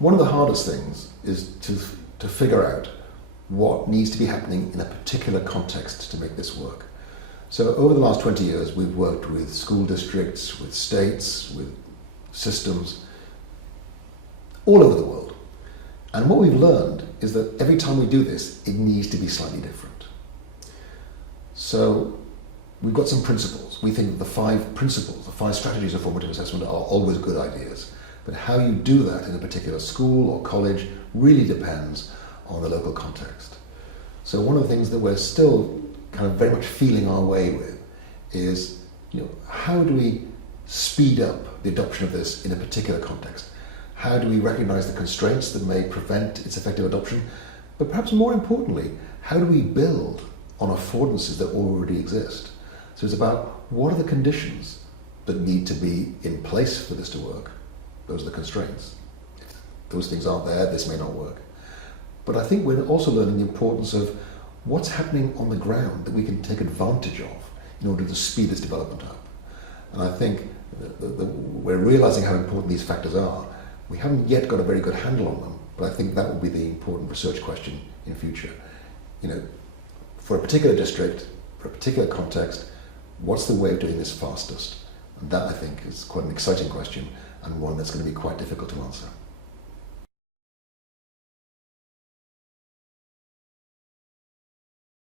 One of the hardest things is to figure out what needs to be happening in a particular context to make this work. So over the last 20 years, we've worked with school districts, with states, with systems, all over the world. And what we've learned is that every time we do this, it needs to be slightly different. So we've got some principles. We think the 5 principles, the 5 strategies of formative assessment are always good ideas. But how you do that in a particular school or college really depends on the local context. So one of the things that we're still kind of very much feeling our way with is, how do we speed up the adoption of this in a particular context? How do we recognize the constraints that may prevent its effective adoption? But perhaps more importantly, how do we build on affordances that already exist? So it's about what are the conditions that need to be in place for this to work? Those are the constraints. If those things aren't there, this may not work. But I think we're also learning the importance of what's happening on the ground that we can take advantage of in order to speed this development up. And I think we're realizing how important these factors are. We haven't yet got a very good handle on them, but I think that will be the important research question in future. For a particular district, for a particular context, what's the way of doing this fastest? And that, I think, is quite an exciting question and one that's going to be quite difficult to answer.